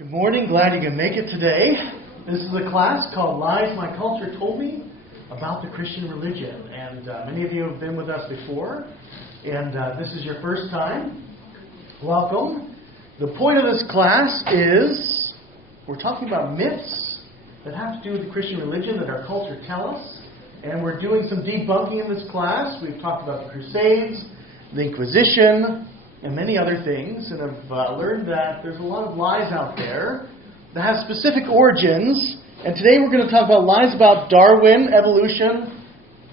Good morning. Glad you can make it today. This is a class called Lies My Culture Told Me about the Christian religion. And many of you have been with us before. And this is your first time. Welcome. The point of this class is we're talking about myths that have to do with the Christian religion that our culture tells us. And we're doing some debunking in this class. We've talked about the Crusades, the Inquisition, and many other things, and I've learned that there's a lot of lies out there that have specific origins. And today we're going to talk about lies about Darwin, evolution,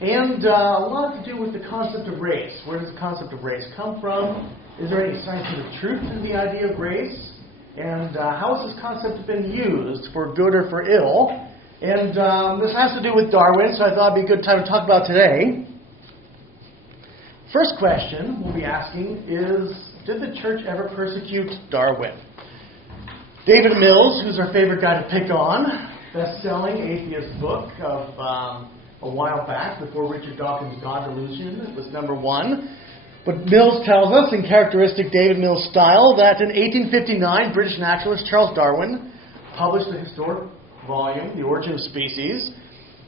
and a lot to do with the concept of race. Where does the concept of race come from? Is there any scientific truth to the idea of race? And how has this concept been used for good or for ill? And this has to do with Darwin, so I thought it'd be a good time to talk about today. First question we'll be asking is, did the church ever persecute Darwin? David Mills, who's our favorite guy to pick on, best-selling atheist book of a while back, before Richard Dawkins' God Delusion. It was number one. But Mills tells us, in characteristic David Mills style, that in 1859, British naturalist Charles Darwin published the historic volume, The Origin of Species.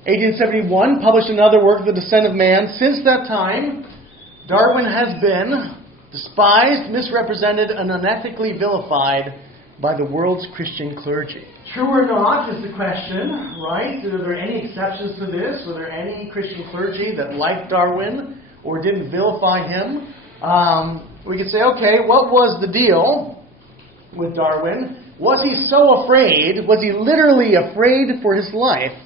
1871, published another work, The Descent of Man. Since that time, Darwin has been despised, misrepresented, and unethically vilified by the world's Christian clergy. True or not is the question, right? Are there any exceptions to this? Were there any Christian clergy that liked Darwin or didn't vilify him? We could say, okay, what was the deal with Darwin? Was he so afraid, was he literally afraid for his life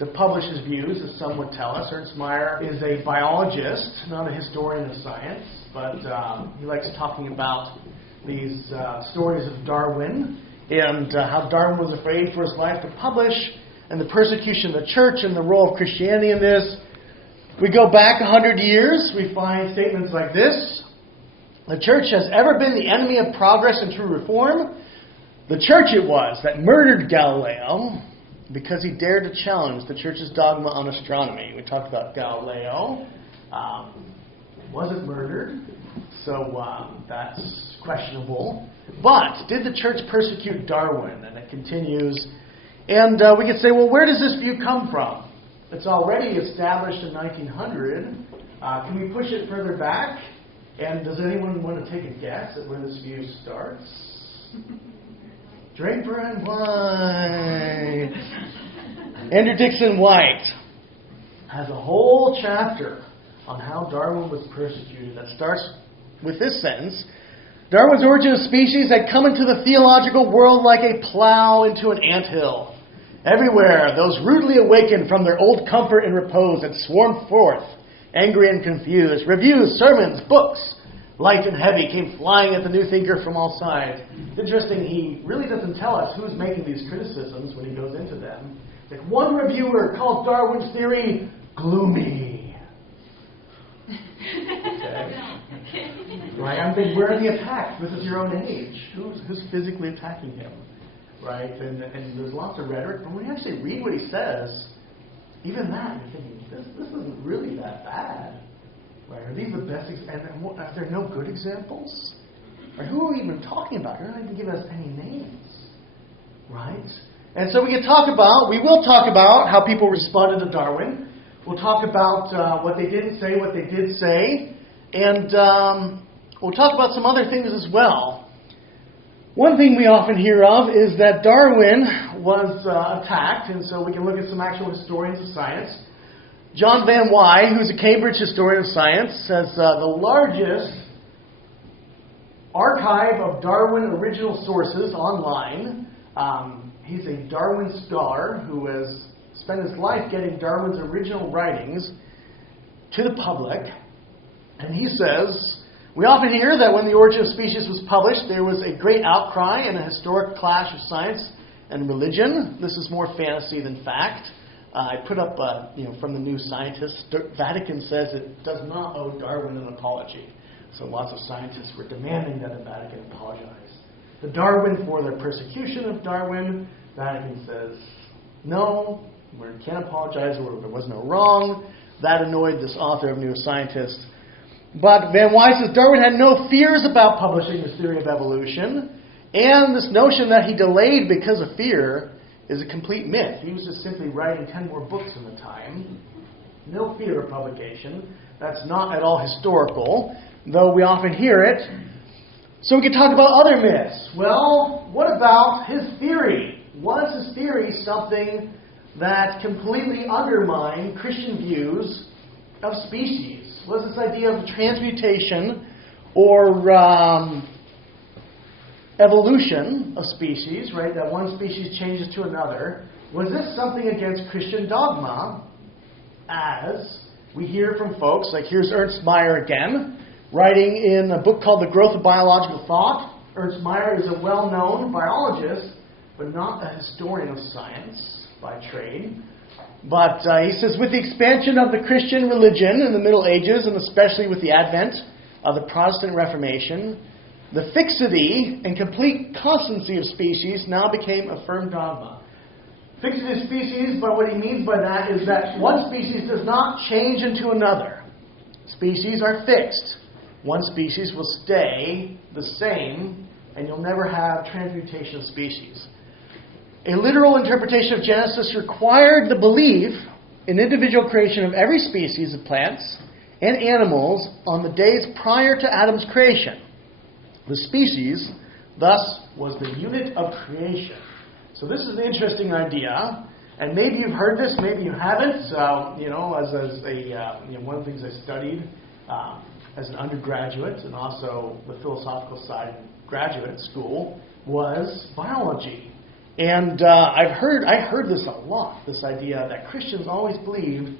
to publish his views, as some would tell us? Ernst Mayr is a biologist, not a historian of science, but he likes talking about these stories of Darwin and how Darwin was afraid for his life to publish, and the persecution of the church and the role of Christianity in this. We go back 100 years, we find statements like this: the church has ever been the enemy of progress and true reform. The church it was that murdered Galileo because he dared to challenge the church's dogma on astronomy. We talked about Galileo. Wasn't murdered, so that's questionable. But did the church persecute Darwin? And it continues. And we could say, well, where does this view come from? It's already established in 1900. Can we push it further back? And does anyone want to take a guess at where this view starts? Draper and White. Andrew Dixon White has a whole chapter on how Darwin was persecuted that starts with this sentence: Darwin's Origin of Species had come into the theological world like a plow into an anthill. Everywhere, those rudely awakened from their old comfort and repose had swarmed forth, angry and confused. Reviews, sermons, books, light and heavy, came flying at the new thinker from all sides. Interesting, he really doesn't tell us who's making these criticisms when he goes into them. Like, one reviewer called Darwin's theory gloomy. Okay. Right? I'm thinking, where are the attacks? This is your own age. Who's physically attacking him? Right? And there's lots of rhetoric. But when you actually read what he says, even that, you're thinking, this isn't really that bad. Right? Are these the best examples? Are there no good examples? Or who are we even talking about? You're not even giving us any names. Right? And so we will talk about how people responded to Darwin. We'll talk about what they didn't say, what they did say. And we'll talk about some other things as well. One thing we often hear of is that Darwin was attacked, and so we can look at some actual historians of science. John Van Wy, who's a Cambridge historian of science, says the largest archive of Darwin original sources online. He's a Darwin scholar who has spent his life getting Darwin's original writings to the public. And he says, we often hear that when The Origin of Species was published, there was a great outcry and a historic clash of science and religion. This is more fantasy than fact. I put up, from the New Scientist, Vatican says it does not owe Darwin an apology. So lots of scientists were demanding that the Vatican apologize. The Darwin for their persecution of Darwin, Vatican says, no, we can't apologize, or there was no wrong. That annoyed this author of New Scientist. But Van Wy says Darwin had no fears about publishing his theory of evolution, And this notion that he delayed because of fear is a complete myth. He was just simply writing 10 more books in the time. No fear of publication. That's not at all historical, though we often hear it. So we could talk about other myths. Well, what about his theory? Was his theory something that completely undermined Christian views of species? Was this idea of transmutation or evolution of species, right, that one species changes to another, was this something against Christian dogma, as we hear from folks, like here's Ernst Mayr again, writing in a book called The Growth of Biological Thought. Ernst Mayr is a well-known biologist, but not a historian of science by trade. But he says, with the expansion of the Christian religion in the Middle Ages, and especially with the advent of the Protestant Reformation, the fixity and complete constancy of species now became a firm dogma. Fixity of species, but what he means by that is that one species does not change into another. Species are fixed. One species will stay the same, and you'll never have transmutation of species. A literal interpretation of Genesis required the belief in individual creation of every species of plants and animals on the days prior to Adam's creation. The species, thus, was the unit of creation. So this is an interesting idea, and maybe you've heard this, maybe you haven't. As one of the things I studied as an undergraduate and also the philosophical side in graduate school was biology. And I heard this a lot, this idea that Christians always believed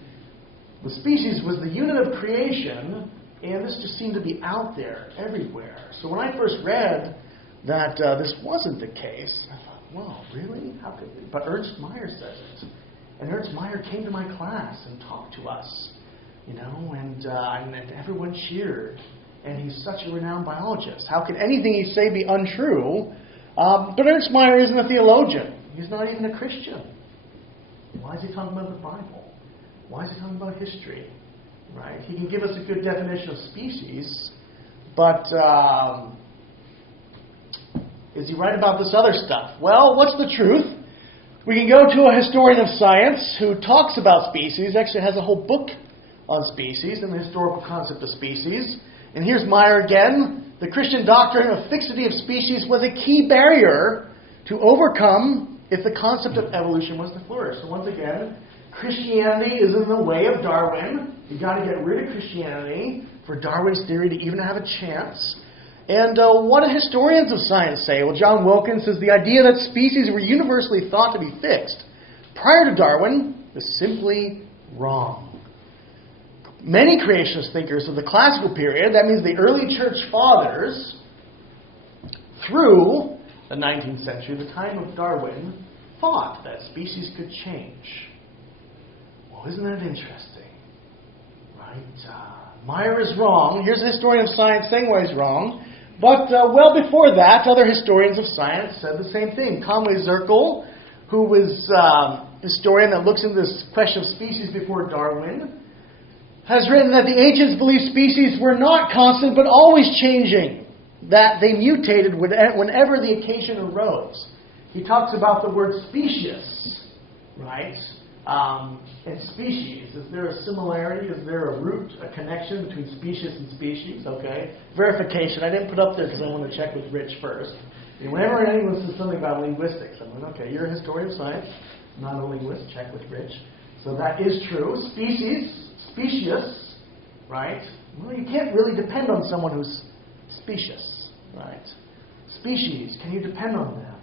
the species was the unit of creation, and this just seemed to be out there everywhere. So when I first read that this wasn't the case, I thought, well, really? How could it? But Ernst Mayr says it. And Ernst Mayr came to my class and talked to us, and everyone cheered. And he's such a renowned biologist. How could anything he say be untrue? But Ernst Mayr isn't a theologian. He's not even a Christian. Why is he talking about the Bible? Why is he talking about history? Right? He can give us a good definition of species, but is he right about this other stuff? Well, what's the truth? We can go to a historian of science who talks about species, actually has a whole book on species and the historical concept of species. And here's Mayr again. The Christian doctrine of fixity of species was a key barrier to overcome if the concept of evolution was to flourish. So once again, Christianity is in the way of Darwin. You've got to get rid of Christianity for Darwin's theory to even have a chance. And what do historians of science say? Well, John Wilkins says the idea that species were universally thought to be fixed prior to Darwin is simply wrong. Many creationist thinkers of the classical period, that means the early church fathers, through the 19th century, the time of Darwin, thought that species could change. Well, isn't that interesting? Right? Mayr is wrong. Here's a historian of science saying why he's wrong. But well before that, other historians of science said the same thing. Conway Zirkel, who was a historian that looks into this question of species before Darwin, has written that the ancients believed species were not constant but always changing, that they mutated whenever the occasion arose. He talks about the word specious, right? And species. Is there a similarity? Is there a root, a connection between species and species? Okay. Verification. I didn't put up there because I want to check with Rich first. And whenever anyone says something about linguistics, I'm like, okay, you're a historian of science, not a linguist. Check with Rich. So that is true. Specious, right? Well, you can't really depend on someone who's specious, right? Species, can you depend on them?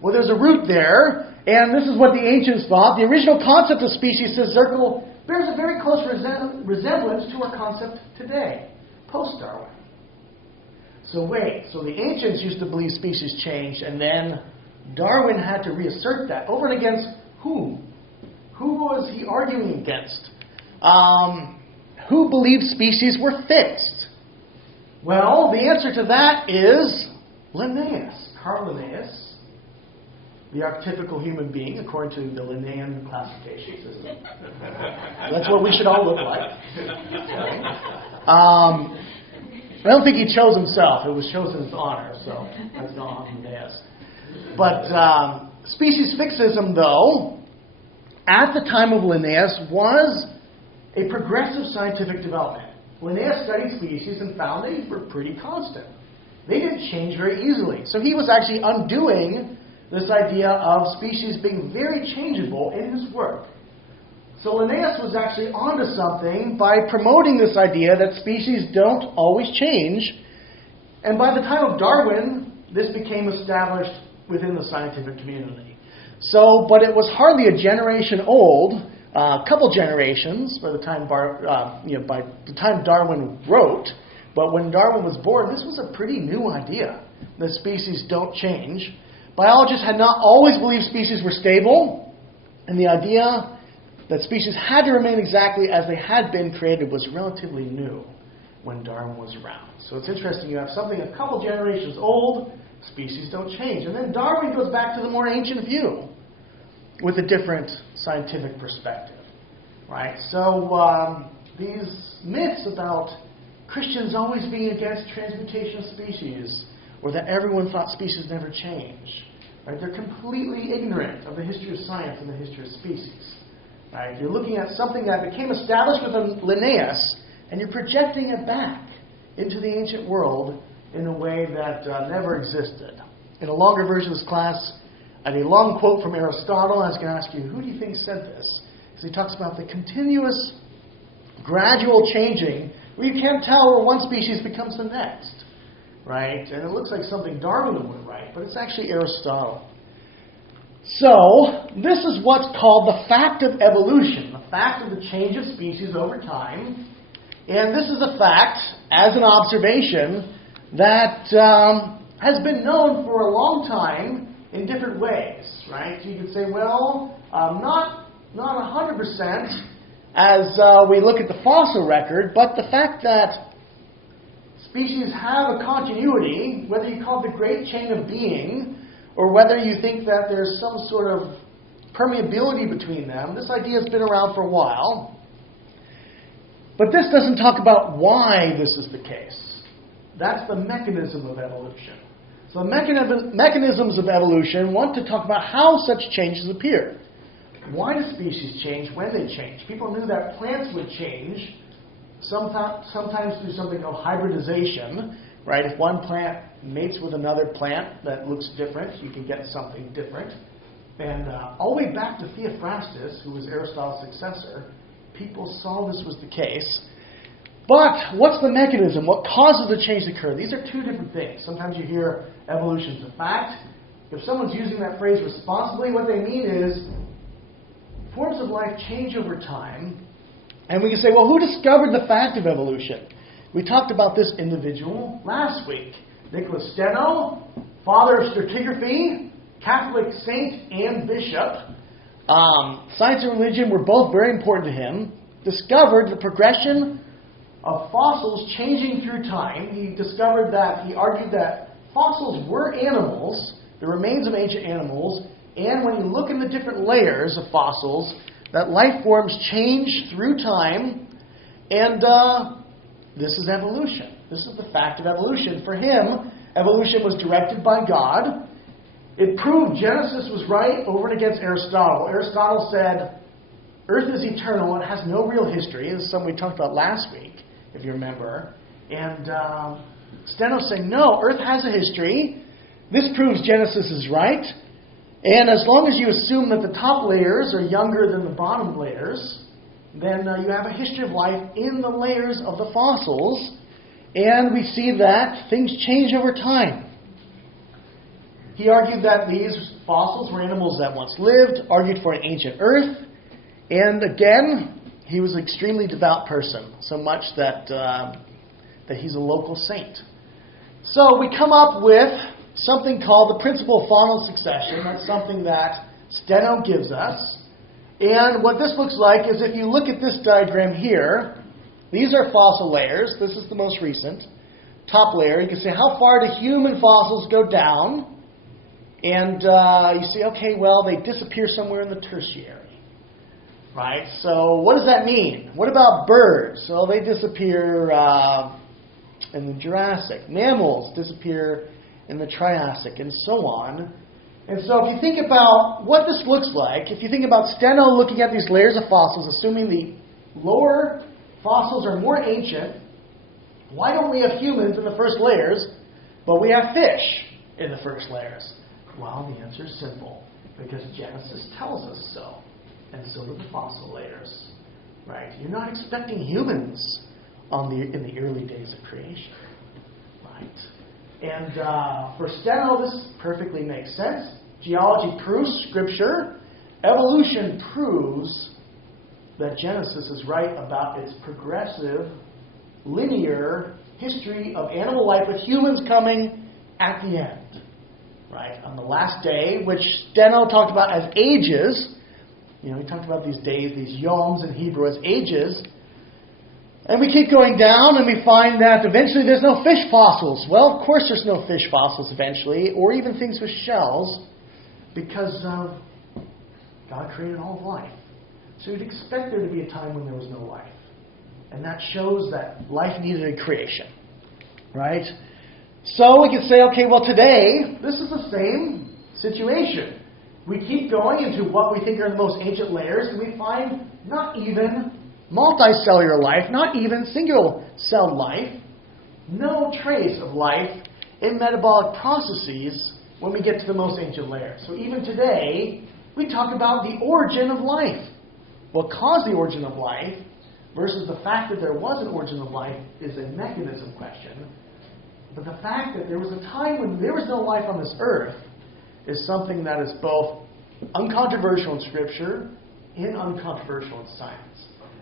Well, there's a root there, and this is what the ancients thought. The original concept of species, says Zirkel, bears a very close resemblance to our concept today, post-Darwin. So the ancients used to believe species changed, and then Darwin had to reassert that. Over and against whom? Who was he arguing against? Who believed species were fixed? Well, the answer to that is Linnaeus, Carl Linnaeus, the archetypical human being according to the Linnaean classification system. That's what we should all look like. I don't think he chose himself. It was chosen in his honor, so that's not on Linnaeus. But species fixism, though, at the time of Linnaeus, was a progressive scientific development. Linnaeus studied species and found they were pretty constant. They didn't change very easily. So he was actually undoing this idea of species being very changeable in his work. So Linnaeus was actually onto something by promoting this idea that species don't always change. And by the time of Darwin, this became established within the scientific community. So, but it was hardly a generation old, a couple generations by the time by the time Darwin wrote. But when Darwin was born, this was a pretty new idea, that species don't change. Biologists had not always believed species were stable, and the idea that species had to remain exactly as they had been created was relatively new when Darwin was around. So it's interesting, you have something a couple generations old, species don't change. And then Darwin goes back to the more ancient view with a different scientific perspective. Right? So these myths about Christians always being against transmutation of species, or that everyone thought species never change, right? They're completely ignorant of the history of science and the history of species. Right? You're looking at something that became established with Linnaeus, and you're projecting it back into the ancient world in a way that never existed. In a longer version of this class, I have a long quote from Aristotle. I was going to ask you, who do you think said this? Because he talks about the continuous, gradual changing, where you can't tell where one species becomes the next. Right? And it looks like something Darwin would write, but it's actually Aristotle. So, this is what's called the fact of evolution, the fact of the change of species over time. And this is a fact, as an observation, that has been known for a long time in different ways, right? You could say, well, not 100% as we look at the fossil record, but the fact that species have a continuity, whether you call it the great chain of being, or whether you think that there's some sort of permeability between them, this idea has been around for a while. But this doesn't talk about why this is the case. That's the mechanism of evolution. So the mechanisms of evolution want to talk about how such changes appear. Why do species change when they change? People knew that plants would change, sometimes through something called hybridization. Right? If one plant mates with another plant that looks different, you can get something different. And all the way back to Theophrastus, who was Aristotle's successor, people saw this was the case. But what's the mechanism? What causes the change to occur? These are two different things. Sometimes you hear evolution's a fact. If someone's using that phrase responsibly, what they mean is forms of life change over time. And we can say, well, who discovered the fact of evolution? We talked about this individual last week. Nicholas Steno, father of stratigraphy, Catholic saint and bishop. Science and religion were both very important to him. Discovered the progression of fossils changing through time. He argued that fossils were animals, the remains of ancient animals, and when you look in the different layers of fossils, that life forms change through time, and this is evolution. This is the fact of evolution. For him, evolution was directed by God. It proved Genesis was right over and against Aristotle. Aristotle said, Earth is eternal, it has no real history. This is something we talked about last week, if you remember. And Steno's saying, no, Earth has a history. This proves Genesis is right. And as long as you assume that the top layers are younger than the bottom layers, then you have a history of life in the layers of the fossils, and we see that things change over time. He argued that these fossils were animals that once lived, argued for an ancient Earth, and again, he was an extremely devout person, so much that he's a local saint. So we come up with something called the principle of faunal succession. That's something that Steno gives us. And what this looks like is if you look at this diagram here, these are fossil layers. This is the most recent. Top layer, you can say how far do human fossils go down? And you say, okay, well, they disappear somewhere in the tertiary. Right? So what does that mean? What about birds? So they disappear in the Jurassic. Mammals disappear in the Triassic, and so on. And so if you think about what this looks like, if you think about Steno looking at these layers of fossils, assuming the lower fossils are more ancient, why don't we have humans in the first layers, but we have fish in the first layers? Well, the answer is simple, because Genesis tells us so, and so do the fossil layers. Right? You're not expecting humans in the early days of creation. Right? And for Steno, this perfectly makes sense. Geology proves Scripture. Evolution proves that Genesis is right about its progressive, linear history of animal life, with humans coming at the end. Right? On the last day, which Steno talked about as ages. He talked about these days, these yoms in Hebrew, as ages. And we keep going down and we find that eventually there's no fish fossils. Well, of course there's no fish fossils eventually, or even things with shells, because God created all of life. So you'd expect there to be a time when there was no life. And that shows that life needed a creation. Right? So we could say, okay, well today, this is the same situation. We keep going into what we think are the most ancient layers, and we find not even multicellular life, not even single-celled life, no trace of life in metabolic processes when we get to the most ancient layers. So even today, we talk about the origin of life. What caused the origin of life versus the fact that there was an origin of life is a mechanism question. But the fact that there was a time when there was no life on this earth is something that is both uncontroversial in Scripture and uncontroversial in science.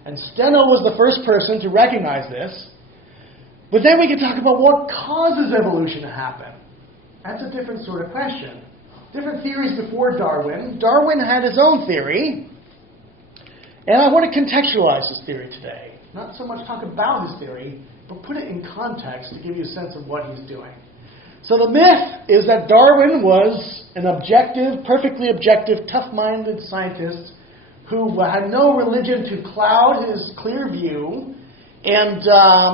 And Steno was the first person to recognize this. But then we can talk about what causes evolution to happen. That's a different sort of question. Different theories before Darwin. Darwin had his own theory. And I want to contextualize this theory today. Not so much talk about his theory, but put it in context to give you a sense of what he's doing. So the myth is that Darwin was an objective, perfectly objective, tough-minded scientist who had no religion to cloud his clear view, and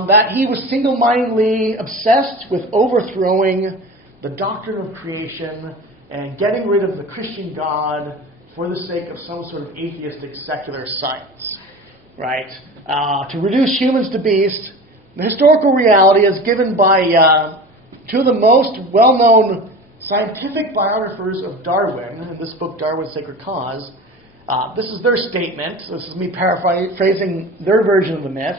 that he was single-mindedly obsessed with overthrowing the doctrine of creation and getting rid of the Christian God for the sake of some sort of atheistic secular science. Right? To reduce humans to beasts. The historical reality is given by two of the most well-known scientific biographers of Darwin, in this book, Darwin's Sacred Cause. This is their statement. This is me paraphrasing their version of the myth.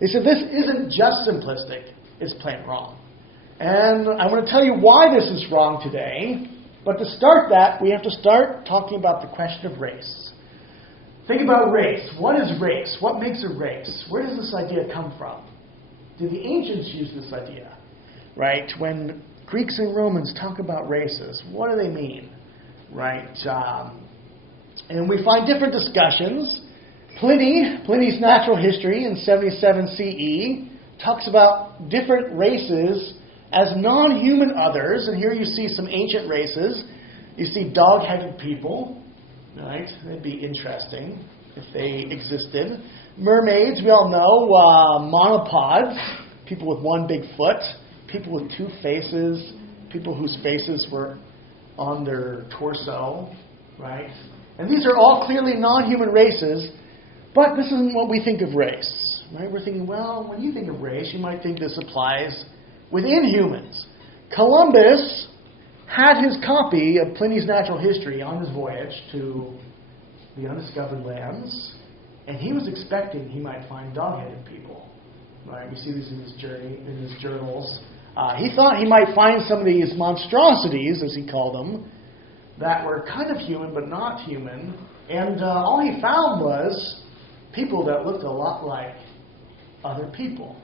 They said, this isn't just simplistic, it's plain wrong. And I want to tell you why this is wrong today. But to start that, we have to start talking about the question of race. Think about race. What is race? What makes a race? Where does this idea come from? Did the ancients use this idea? Right? When Greeks and Romans talk about races, what do they mean? Right? And we find different discussions. Pliny's Natural History in 77 CE talks about different races as non-human others. And here you see some ancient races. You see dog-headed people. Right? That'd be interesting if they existed. Mermaids, we all know. Monopods, people with one big foot. People with two faces. People whose faces were on their torso. Right? And these are all clearly non-human races. But this isn't what we think of race. Right? We're thinking, well, when you think of race, you might think this applies within humans. Columbus had his copy of Pliny's Natural History on his voyage to the undiscovered lands, and he was expecting he might find dog-headed people. Right? We see these in his journals. He thought he might find some of these monstrosities, as he called them, that were kind of human but not human, and all he found was people that looked a lot like other people.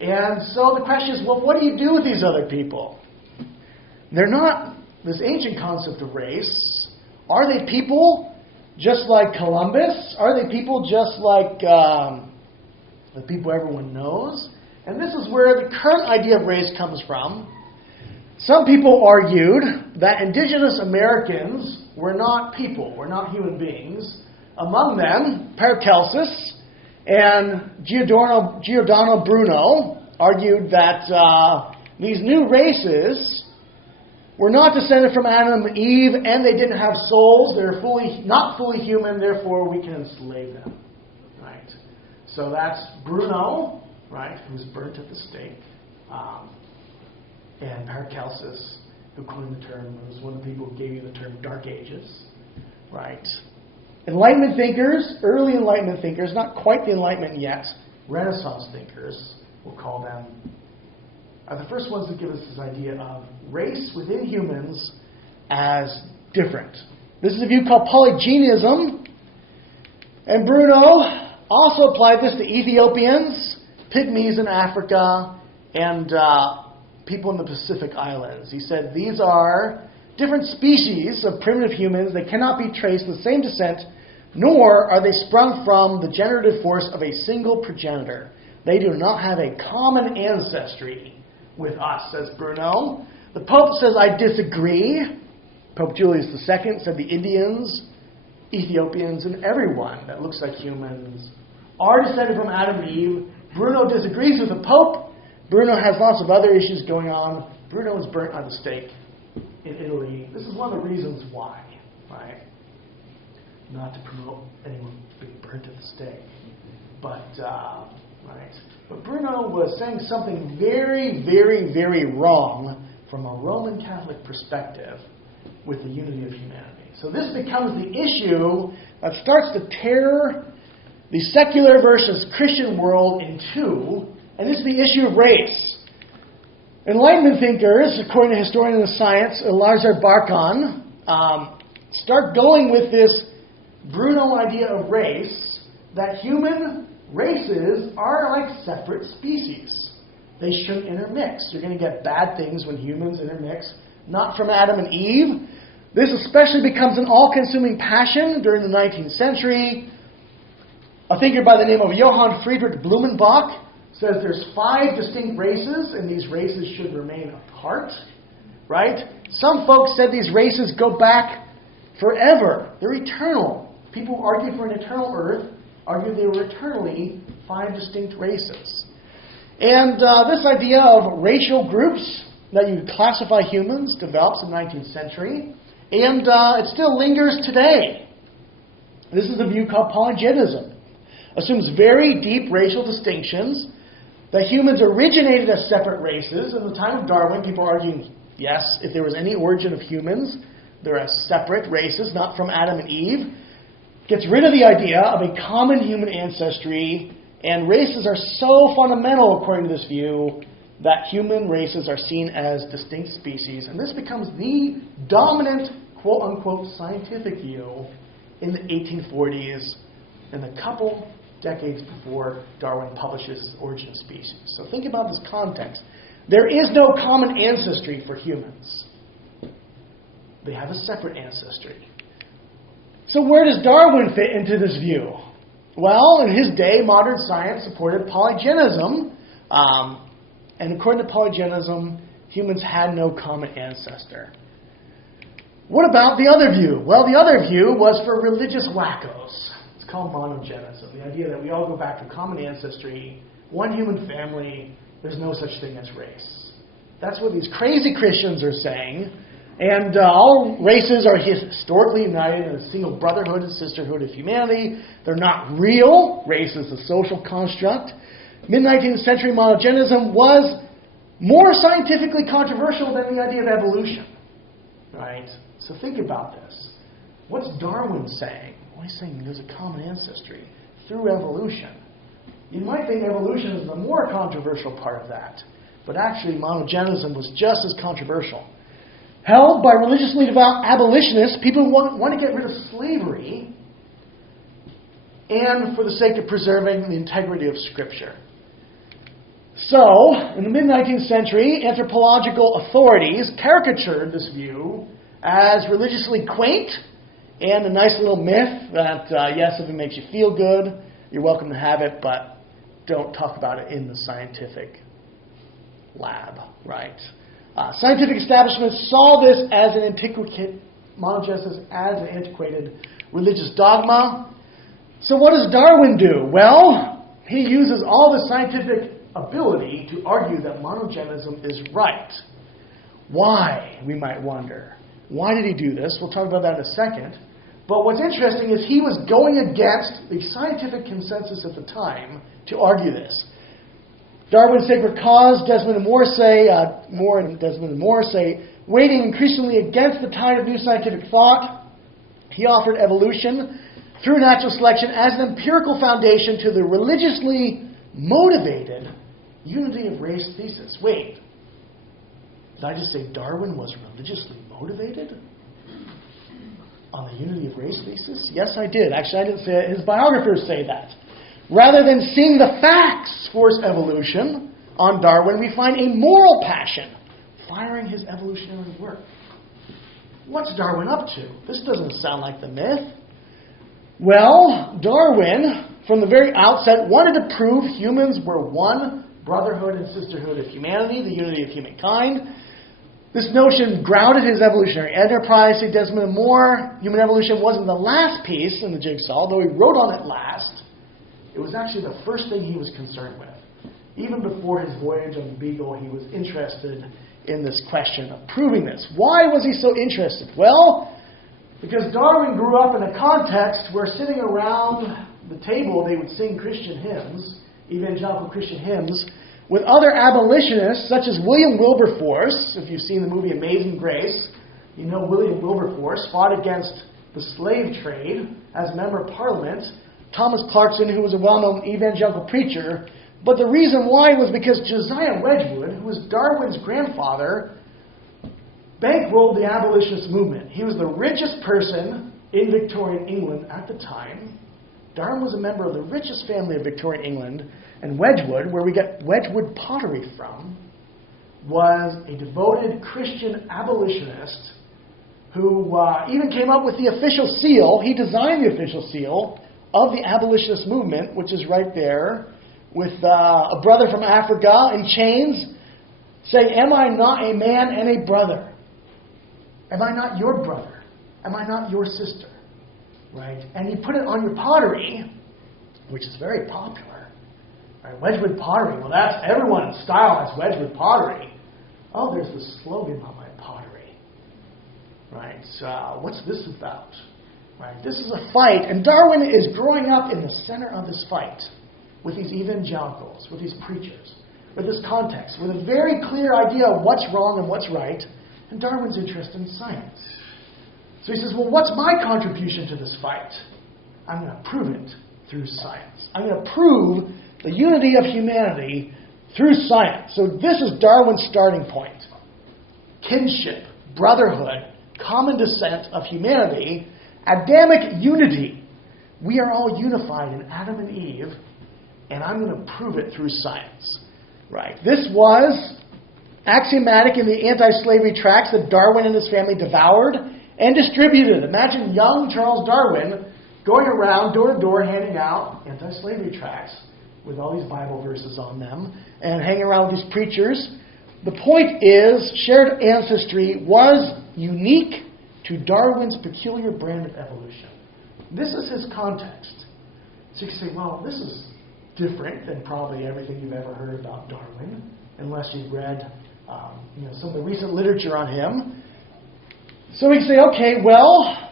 And so the question is, well, what do you do with these other people? They're not this ancient concept of race. Are they people just like Columbus? Are they people just like the people everyone knows? And this is where the current idea of race comes from. Some people argued that indigenous Americans were not people, were not human beings. Among them, Paracelsus and Giordano Bruno, argued that these new races were not descended from Adam and Eve, and they didn't have souls. They're not fully human, therefore we can enslave them. Right? So that's Bruno, right, who's burnt at the stake, and Paracelsus, who coined the term, was one of the people who gave you the term Dark Ages. Right? Enlightenment thinkers, early Enlightenment thinkers, not quite the Enlightenment yet, Renaissance thinkers, we'll call them, are the first ones to give us this idea of race within humans as different. This is a view called polygenism, and Bruno also applied this to Ethiopians, Pygmies in Africa, and people in the Pacific Islands. He said these are different species of primitive humans. They cannot be traced in the same descent, nor are they sprung from the generative force of a single progenitor. They do not have a common ancestry with us, says Bruno. The Pope says, I disagree. Pope Julius II said the Indians, Ethiopians, and everyone that looks like humans are descended from Adam and Eve. Bruno disagrees with the Pope. Bruno has lots of other issues going on. Bruno was burnt on the stake in Italy. This is one of the reasons why, right? Not to promote anyone being burnt at the stake. But, right. But Bruno was saying something very, very, very wrong from a Roman Catholic perspective with the unity of humanity. So this becomes the issue that starts to tear the secular versus Christian world in two, and this is the issue of race. Enlightenment thinkers, according to historian of science, Lazar Barkan, start going with this Bruno idea of race, that human races are like separate species. They shouldn't intermix. You're going to get bad things when humans intermix, not from Adam and Eve. This especially becomes an all-consuming passion during the 19th century. A thinker by the name of Johann Friedrich Blumenbach says there's 5 distinct races, and these races should remain apart. Right? Some folks said these races go back forever. They're eternal. People who argue for an eternal earth argued they were eternally 5 distinct races. And this idea of racial groups that you classify humans develops in the 19th century, and it still lingers today. This is a view called polygenism. Assumes very deep racial distinctions, that humans originated as separate races. In the time of Darwin, people are arguing, yes, if there was any origin of humans, they're as separate races, not from Adam and Eve. Gets rid of the idea of a common human ancestry, and races are so fundamental, according to this view, that human races are seen as distinct species. And this becomes the dominant, quote-unquote, scientific view in the 1840s, and a couple decades before Darwin publishes Origin of Species. So think about this context. There is no common ancestry for humans. They have a separate ancestry. So where does Darwin fit into this view? Well, in his day, modern science supported polygenism. And according to polygenism, humans had no common ancestor. What about the other view? Well, the other view was for religious wackos. It's called monogenism. The idea that we all go back to common ancestry, one human family, there's no such thing as race. That's what these crazy Christians are saying. And all races are historically united in a single brotherhood and sisterhood of humanity. They're not real. Race is a social construct. Mid-19th century monogenism was more scientifically controversial than the idea of evolution. Right? So think about this. What's Darwin saying? Well, he's saying there's a common ancestry through evolution. You might think evolution is the more controversial part of that. But actually, monogenism was just as controversial. Held by religiously devout abolitionists, people want to get rid of slavery, and for the sake of preserving the integrity of Scripture. So, in the mid-19th century, anthropological authorities caricatured this view as religiously quaint and a nice little myth that, yes, if it makes you feel good, you're welcome to have it, but don't talk about it in the scientific lab, right? Scientific establishments saw this as an antiquated, monogenesis as an antiquated religious dogma. So what does Darwin do? Well, he uses all the scientific ability to argue that monogenism is right. Why, we might wonder. Why did he do this? We'll talk about that in a second. But what's interesting is he was going against the scientific consensus at the time to argue this. Darwin's Sacred Cause, Desmond and Moore say, weighting increasingly against the tide of new scientific thought, he offered evolution through natural selection as an empirical foundation to the religiously motivated unity of race thesis. Wait, did I just say Darwin was religiously motivated on the unity of race thesis? Yes, I did. Actually, I didn't say it. His biographers say that. Rather than seeing the facts force evolution on Darwin, we find a moral passion firing his evolutionary work. What's Darwin up to? This doesn't sound like the myth. Well, Darwin, from the very outset, wanted to prove humans were one brotherhood and sisterhood of humanity, the unity of humankind. This notion grounded his evolutionary enterprise. Say Desmond and Moore, human evolution wasn't the last piece in the jigsaw, though he wrote on it last. It was actually the first thing he was concerned with. Even before his voyage on the Beagle, he was interested in this question of proving this. Why was he so interested? Well, because Darwin grew up in a context where sitting around the table, they would sing Christian hymns, evangelical Christian hymns, with other abolitionists such as William Wilberforce. If you've seen the movie Amazing Grace, you know William Wilberforce fought against the slave trade as a member of Parliament. Thomas Clarkson, who was a well-known evangelical preacher. But the reason why was because Josiah Wedgwood, who was Darwin's grandfather, bankrolled the abolitionist movement. He was the richest person in Victorian England at the time. Darwin was a member of the richest family of Victorian England. And Wedgwood, where we get Wedgwood pottery from, was a devoted Christian abolitionist who even came up with the official seal. He designed the official seal of the abolitionist movement, which is right there, with a brother from Africa in chains, saying, "Am I not a man and a brother? Am I not your brother? Am I not your sister?" Right? And you put it on your pottery, which is very popular. Right? Wedgwood pottery. Well, that's everyone in style has Wedgwood pottery. Oh, there's the slogan on my pottery. Right? So, what's this about? Right? This is a fight, and Darwin is growing up in the center of this fight with these evangelicals, with these preachers, with this context, with a very clear idea of what's wrong and what's right, and Darwin's interest in science. So he says, well, what's my contribution to this fight? I'm going to prove it through science. I'm going to prove the unity of humanity through science. So this is Darwin's starting point. Kinship, brotherhood, common descent of humanity, Adamic unity. We are all unified in Adam and Eve, and I'm going to prove it through science. Right? This was axiomatic in the anti-slavery tracts that Darwin and his family devoured and distributed. Imagine young Charles Darwin going around door to door handing out anti-slavery tracts with all these Bible verses on them and hanging around with these preachers. The point is, shared ancestry was unique to Darwin's peculiar brand of evolution. This is his context. So you can say, well, this is different than probably everything you've ever heard about Darwin, unless you've read some of the recent literature on him. So we can say, okay, well,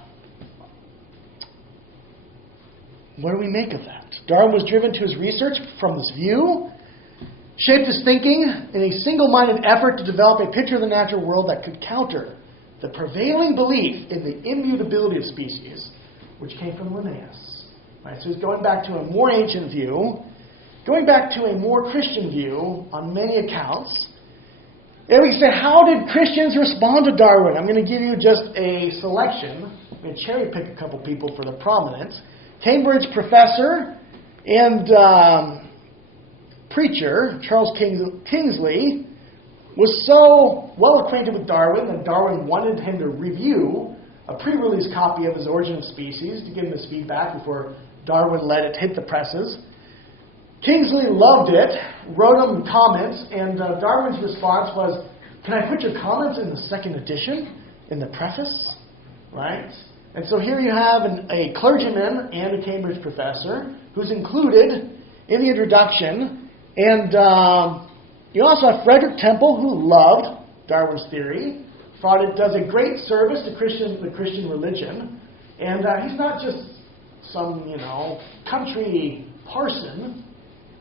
what do we make of that? Darwin was driven to his research from this view, shaped his thinking in a single-minded effort to develop a picture of the natural world that could counter the prevailing belief in the immutability of species, which came from Linnaeus. Right? So he's going back to a more ancient view, going back to a more Christian view on many accounts. And we can say, how did Christians respond to Darwin? I'm going to give you just a selection. I'm going to cherry pick a couple people for the prominent. Cambridge professor and preacher Charles Kingsley was so well acquainted with Darwin that Darwin wanted him to review a pre-release copy of his Origin of Species to give him his feedback before Darwin let it hit the presses. Kingsley loved it, wrote him comments, and Darwin's response was, "Can I put your comments in the second edition, in the preface?" Right? And so here you have a clergyman and a Cambridge professor who's included in the introduction And you also have Frederick Temple, who loved Darwin's theory, thought it does a great service to the Christian religion. And he's not just some, country parson.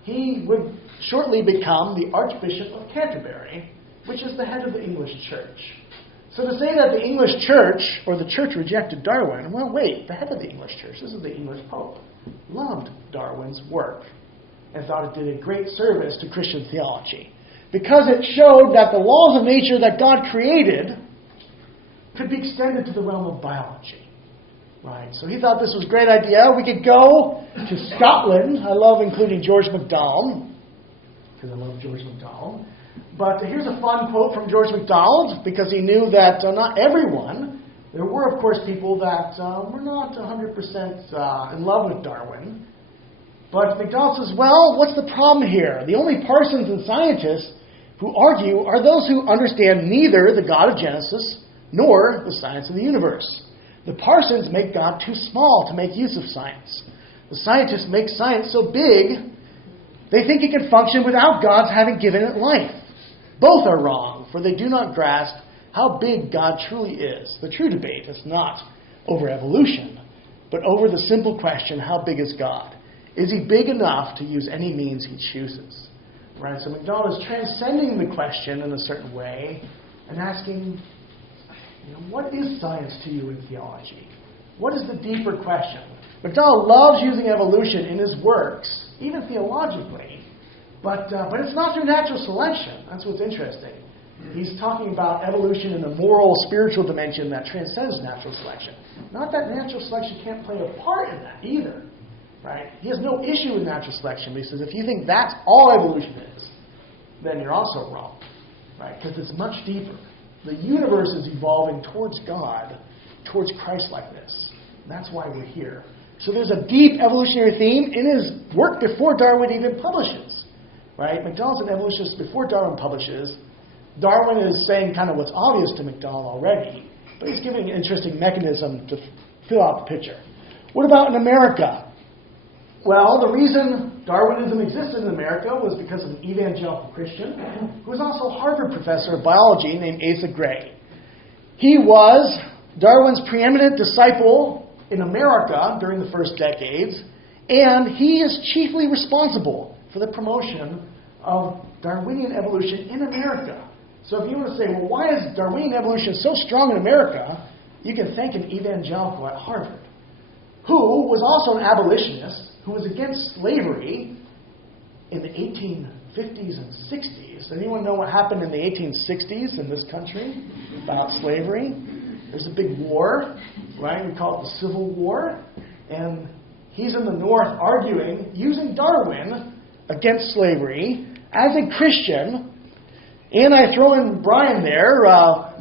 He would shortly become the Archbishop of Canterbury, which is the head of the English church. So to say that the English church, or the church rejected Darwin, well, wait, the head of the English church, this is the English Pope, loved Darwin's work and thought it did a great service to Christian theology, because it showed that the laws of nature that God created could be extended to the realm of biology. Right, so he thought this was a great idea. We could go to Scotland. I love including George MacDonald, because I love George MacDonald. But here's a fun quote from George MacDonald, because he knew that not everyone, there were, of course, people that were not 100% in love with Darwin. But MacDonald says, well, what's the problem here? The only parsons and scientists who argue are those who understand neither the God of Genesis nor the science of the universe. The parsons make God too small to make use of science. The scientists make science so big, they think it can function without God's having given it life. Both are wrong, for they do not grasp how big God truly is. The true debate is not over evolution, but over the simple question, how big is God? Is he big enough to use any means he chooses? Right? So MacDonald is transcending the question in a certain way and asking, what is science to you in theology? What is the deeper question? MacDonald loves using evolution in his works, even theologically, but it's not through natural selection. That's what's interesting. He's talking about evolution in a moral, spiritual dimension that transcends natural selection. Not that natural selection can't play a part in that either. Right? He has no issue with natural selection, but he says if you think that's all evolution is, then you're also wrong. Right? Because it's much deeper. The universe is evolving towards God, towards Christ-likeness. That's why we're here. So there's a deep evolutionary theme in his work before Darwin even publishes. Right? MacDonald's an evolutionist before Darwin publishes. Darwin is saying kind of what's obvious to MacDonald already, but he's giving an interesting mechanism to fill out the picture. What about in America? Well, the reason Darwinism existed in America was because of an evangelical Christian who was also a Harvard professor of biology named Asa Gray. He was Darwin's preeminent disciple in America during the first decades, and he is chiefly responsible for the promotion of Darwinian evolution in America. So if you want to say, well, why is Darwinian evolution so strong in America? You can thank an evangelical at Harvard, who was also an abolitionist, who was against slavery in the 1850s and 60s. Does anyone know what happened in the 1860s in this country about slavery? There's a big war, right? We call it the Civil War. And he's in the North arguing, using Darwin against slavery as a Christian. And I throw in Bryan there,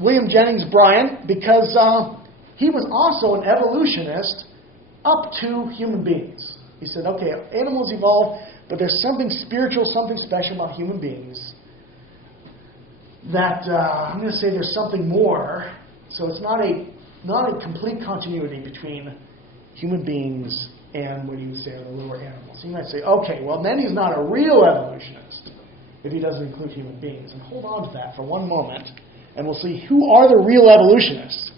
William Jennings Bryan, because he was also an evolutionist up to human beings. He said, okay, animals evolve, but there's something spiritual, something special about human beings that I'm going to say there's something more. So it's not a complete continuity between human beings and what you would say are the lower animals. So you might say, okay, well then he's not a real evolutionist if he doesn't include human beings. And hold on to that for one moment, and we'll see who are the real evolutionists.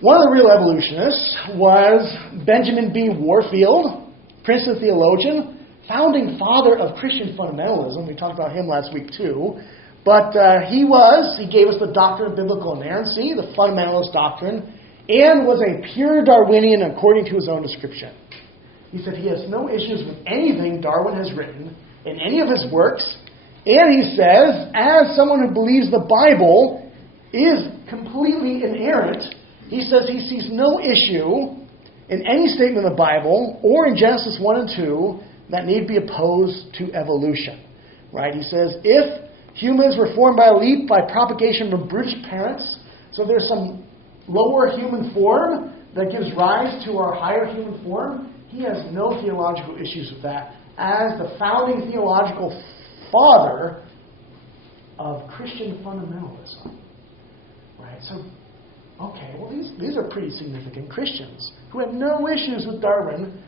One of the real evolutionists was Benjamin B. Warfield, Princeton theologian, founding father of Christian fundamentalism. We talked about him last week too. But he gave us the doctrine of biblical inerrancy, the fundamentalist doctrine, and was a pure Darwinian according to his own description. He said he has no issues with anything Darwin has written in any of his works, and he says, as someone who believes the Bible is completely inerrant, he says he sees no issue in any statement of the Bible or in Genesis 1 and 2 that need be opposed to evolution. Right? He says if humans were formed by a leap, by propagation from brutish parents, so there's some lower human form that gives rise to our higher human form, he has no theological issues with that as the founding theological father of Christian fundamentalism. Right? So okay, well, these are pretty significant Christians who had no issues with Darwin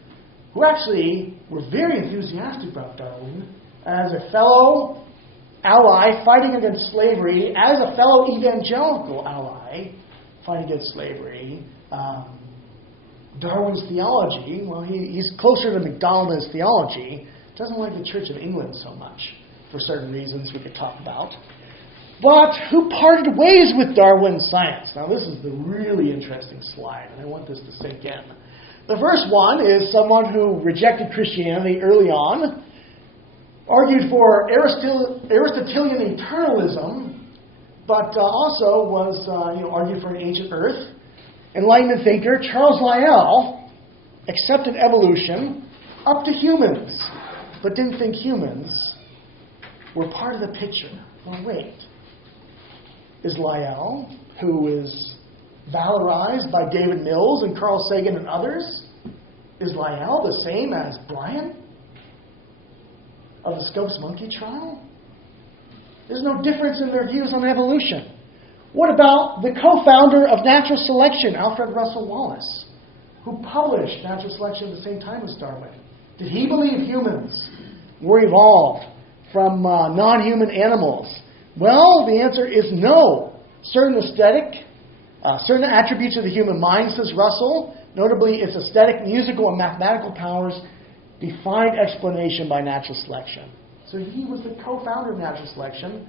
who actually were very enthusiastic about Darwin as a fellow ally fighting against slavery, as a fellow evangelical ally fighting against slavery. Darwin's theology, well, he's closer to MacDonald in his theology, doesn't like the Church of England so much, for certain reasons we could talk about. But who parted ways with Darwin's science? Now this is the really interesting slide, and I want this to sink in. The first one is someone who rejected Christianity early on, argued for Aristotelian eternalism, but also was argued for an ancient Earth. Enlightenment thinker Charles Lyell accepted evolution up to humans, but didn't think humans were part of the picture. Well, wait. Is Lyell, who is valorized by David Mills and Carl Sagan and others, is Lyell the same as Brian of the Scopes Monkey trial? There's no difference in their views on evolution. What about the co-founder of natural selection, Alfred Russel Wallace, who published natural selection at the same time as Darwin? Did he believe humans were evolved from non-human animals? Well, the answer is no. Certain attributes of the human mind, says Russell, notably its aesthetic, musical, and mathematical powers, defied explanation by natural selection. So he was the co-founder of natural selection,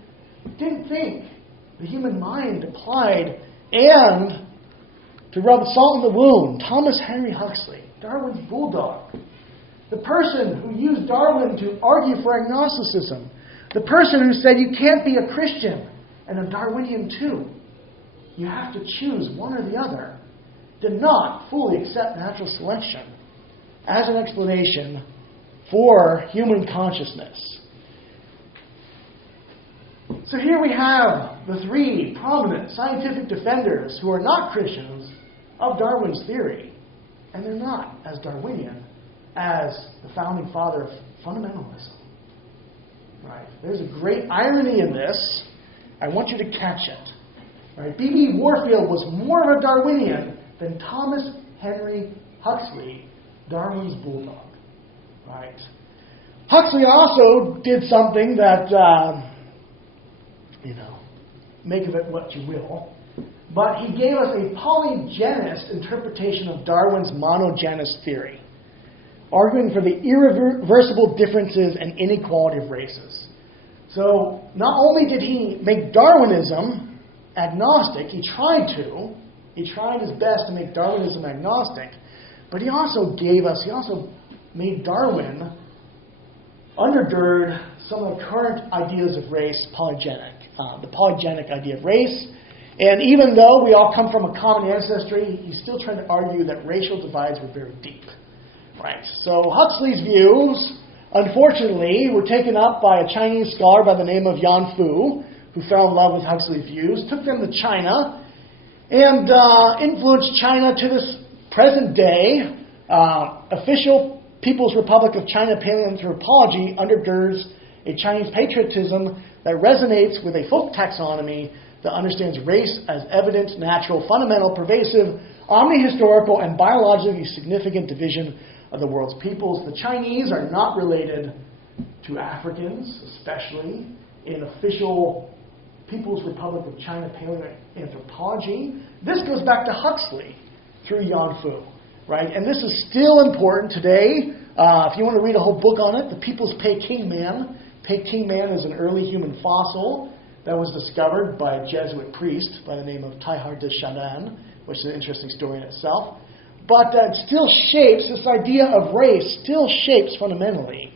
didn't think the human mind applied, and to rub salt in the wound, Thomas Henry Huxley, Darwin's bulldog, the person who used Darwin to argue for agnosticism, the person who said you can't be a Christian and a Darwinian too. You have to choose one or the other, did not fully accept natural selection as an explanation for human consciousness. So here we have the three prominent scientific defenders who are not Christians of Darwin's theory, and they're not as Darwinian as the founding father of fundamentalism. Right? There's a great irony in this. I want you to catch it. Right? B.B. Warfield was more of a Darwinian than Thomas Henry Huxley, Darwin's bulldog. Right? Huxley also did something that, make of it what you will, but he gave us a polygenist interpretation of Darwin's monogenist theory, arguing for the irreversible differences and inequality of races. So not only did he make Darwinism agnostic, he tried his best to make Darwinism agnostic, but he also made Darwin undergird some of the current ideas of race, the polygenic idea of race. And even though we all come from a common ancestry, he's still trying to argue that racial divides were very deep. Right. So Huxley's views, unfortunately, were taken up by a Chinese scholar by the name of Yan Fu, who fell in love with Huxley's views, took them to China, and influenced China to this present day. Official People's Republic of China paleoanthropology undergirds a Chinese patriotism that resonates with a folk taxonomy that understands race as evident, natural, fundamental, pervasive, omnihistorical, and biologically significant division of the world's peoples. The Chinese are not related to Africans, especially in official People's Republic of China paleoanthropology. This goes back to Huxley through Yan Fu, right? And this is still important today. If you want to read a whole book on it, The People's Peking Man. Peking Man is an early human fossil that was discovered by a Jesuit priest by the name of Teilhard de Chardin, which is an interesting story in itself. But that still shapes, this idea of race still shapes fundamentally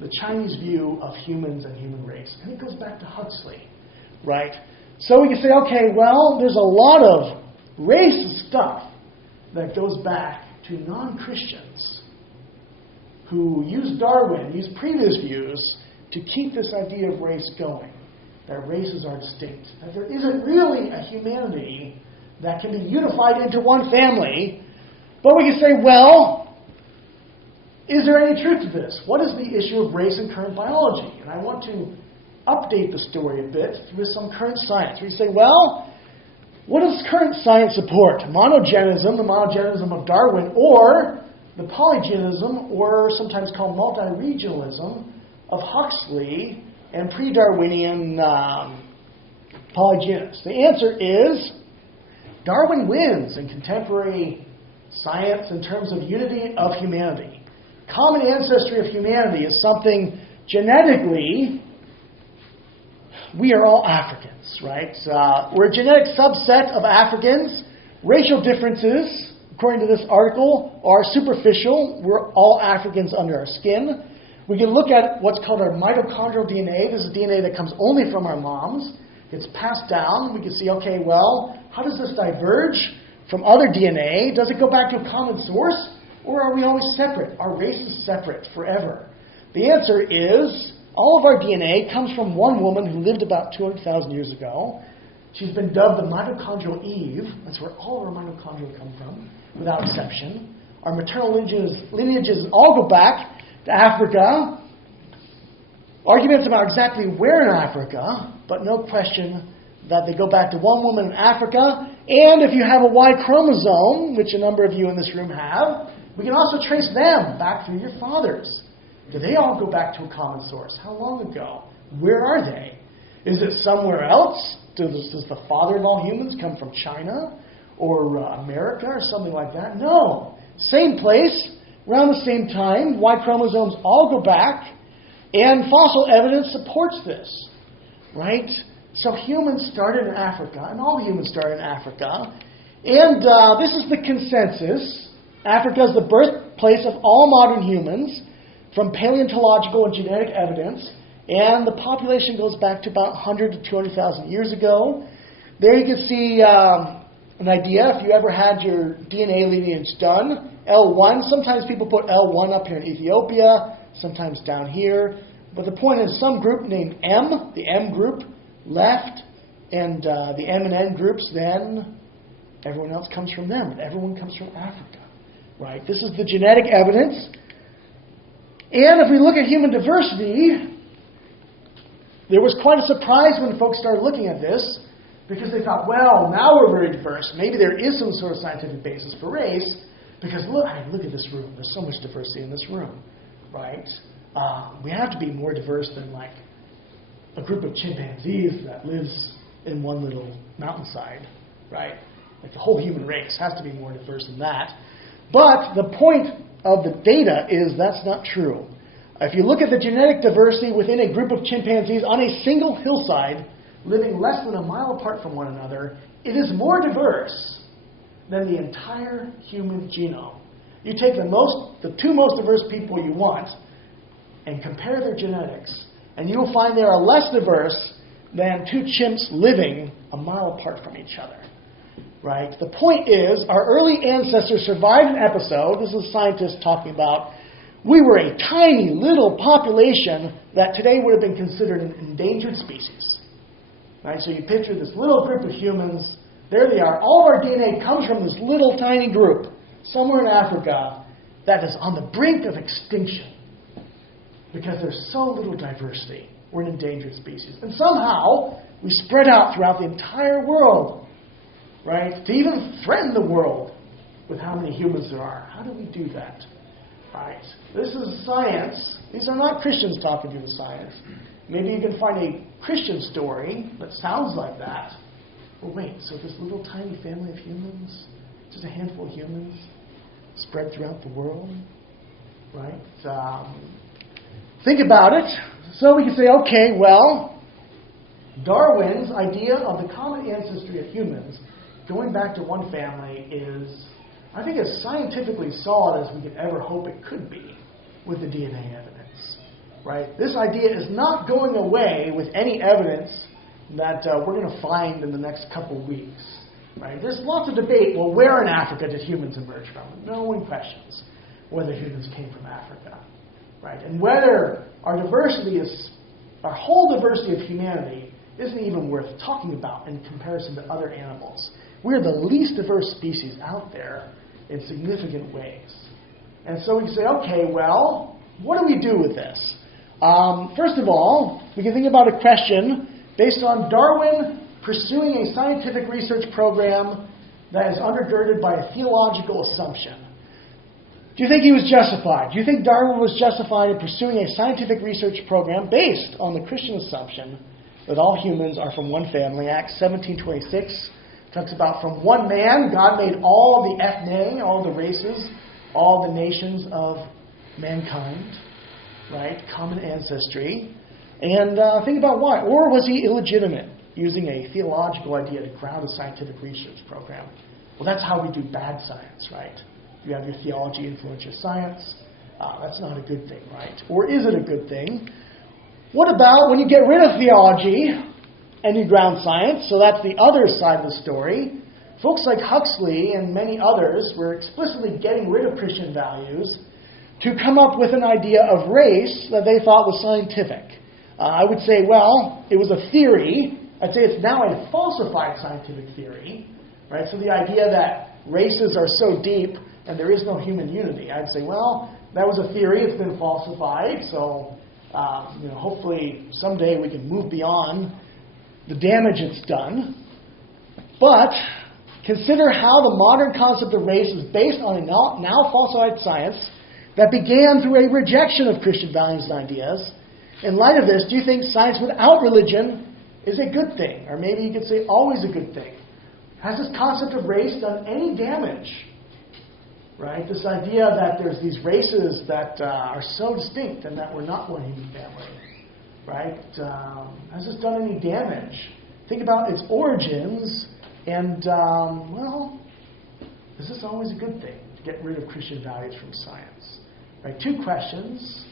the Chinese view of humans and human race. And it goes back to Huxley, right? So we can say, okay, well, there's a lot of racist stuff that goes back to non-Christians who use Darwin, use previous views to keep this idea of race going, that races are distinct, that there isn't really a humanity that can be unified into one family. But we can say, well, is there any truth to this? What is the issue of race in current biology? And I want to update the story a bit with some current science. We say, well, what does current science support? Monogenism, the monogenism of Darwin, or the polygenism, or sometimes called multi-regionalism, of Huxley and pre-Darwinian polygenists? The answer is Darwin wins in contemporary science in terms of unity of humanity. Common ancestry of humanity is something genetically, we are all Africans, right? We're a genetic subset of Africans. Racial differences, according to this article, are superficial. We're all Africans under our skin. We can look at what's called our mitochondrial DNA. This is DNA that comes only from our moms. It's passed down. We can see, okay, well, how does this diverge from other DNA? Does it go back to a common source? Or are we always separate? Our race is separate forever. The answer is all of our DNA comes from one woman who lived about 200,000 years ago. She's been dubbed the mitochondrial Eve. That's where all of our mitochondria come from, without exception. Our maternal lineages all go back to Africa. Arguments about exactly where in Africa, but no question that they go back to one woman in Africa. And if you have a Y chromosome, which a number of you in this room have, we can also trace them back through your fathers. Do they all go back to a common source? How long ago? Where are they? Is it somewhere else? Does the father-in-law humans come from China or America or something like that? No. Same place, around the same time. Y chromosomes all go back. And fossil evidence supports this. Right? So humans started in Africa, and all humans started in Africa. And this is the consensus. Africa is the birthplace of all modern humans from paleontological and genetic evidence. And the population goes back to about 100 to 200,000 years ago. There you can see an idea if you ever had your DNA lineage done. L1, sometimes people put L1 up here in Ethiopia, sometimes down here. But the point is some group named M, the M group, left, and the M and N groups, then everyone else comes from them, and everyone comes from Africa. Right? This is the genetic evidence. And if we look at human diversity, there was quite a surprise when folks started looking at this, because they thought, well, now we're very diverse. Maybe there is some sort of scientific basis for race, because look at this room. There's so much diversity in this room. Right? We have to be more diverse than like a group of chimpanzees that lives in one little mountainside. Right? Like the whole human race has to be more diverse than that. But the point of the data is that's not true. If you look at the genetic diversity within a group of chimpanzees on a single hillside, living less than a mile apart from one another, it is more diverse than the entire human genome. You take the two most diverse people you want and compare their genetics, and you will find they are less diverse than two chimps living a mile apart from each other. Right? The point is, our early ancestors survived an episode. This is scientists talking about. We were a tiny little population that today would have been considered an endangered species. Right? So you picture this little group of humans. There they are. All of our DNA comes from this little tiny group somewhere in Africa that is on the brink of extinction because there's so little diversity. We're an endangered species. And somehow we spread out throughout the entire world. Right? To even threaten the world with how many humans there are. How do we do that? Right? This is science. These are not Christians talking to you in science. Maybe you can find a Christian story that sounds like that. Well, wait, so this little tiny family of humans, just a handful of humans, spread throughout the world? Right? Think about it. So we can say, okay, well, Darwin's idea of the common ancestry of humans going back to one family is, I think, as scientifically solid as we could ever hope it could be with the DNA evidence. Right? This idea is not going away with any evidence that we're going to find in the next couple of weeks. Right? There's lots of debate, well, where in Africa did humans emerge from? No one questions whether humans came from Africa. Right? And whether our whole diversity of humanity isn't even worth talking about in comparison to other animals. We're the least diverse species out there in significant ways. And so we say, okay, well, what do we do with this? First of all, we can think about a question based on Darwin pursuing a scientific research program that is undergirded by a theological assumption. Do you think he was justified? Do you think Darwin was justified in pursuing a scientific research program based on the Christian assumption that all humans are from one family? Acts 17:26 talks about from one man, God made all of the ethne, all the races, all the nations of mankind, right? Common ancestry. And think about why. Or was he illegitimate, using a theological idea to ground a scientific research program? Well, that's how we do bad science, right? You have your theology influence your science. That's not a good thing, right? Or is it a good thing? What about when you get rid of theology and you ground science? So that's the other side of the story. Folks like Huxley and many others were explicitly getting rid of Christian values to come up with an idea of race that they thought was scientific. I would say, well, it was a theory. I'd say it's now a falsified scientific theory, right? So the idea that races are so deep and there is no human unity, I'd say, well, that was a theory. It's been falsified. So, hopefully someday we can move beyond the damage it's done. But consider how the modern concept of race is based on a now falsified science that began through a rejection of Christian values and ideas. In light of this, do you think science without religion is a good thing? Or maybe you could say always a good thing. Has this concept of race done any damage? Right? This idea that there's these races that are so distinct and that we're not one human family. Right? Has this done any damage? Think about its origins and, is this always a good thing to get rid of Christian values from science? Right? 2 questions.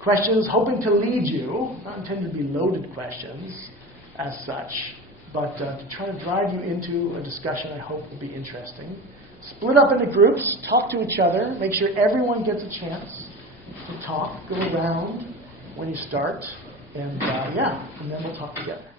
Questions hoping to lead you, not intended to be loaded questions as such, but to try to drive you into a discussion I hope will be interesting. Split up into groups, talk to each other, make sure everyone gets a chance to talk, go around when you start, and then we'll talk together.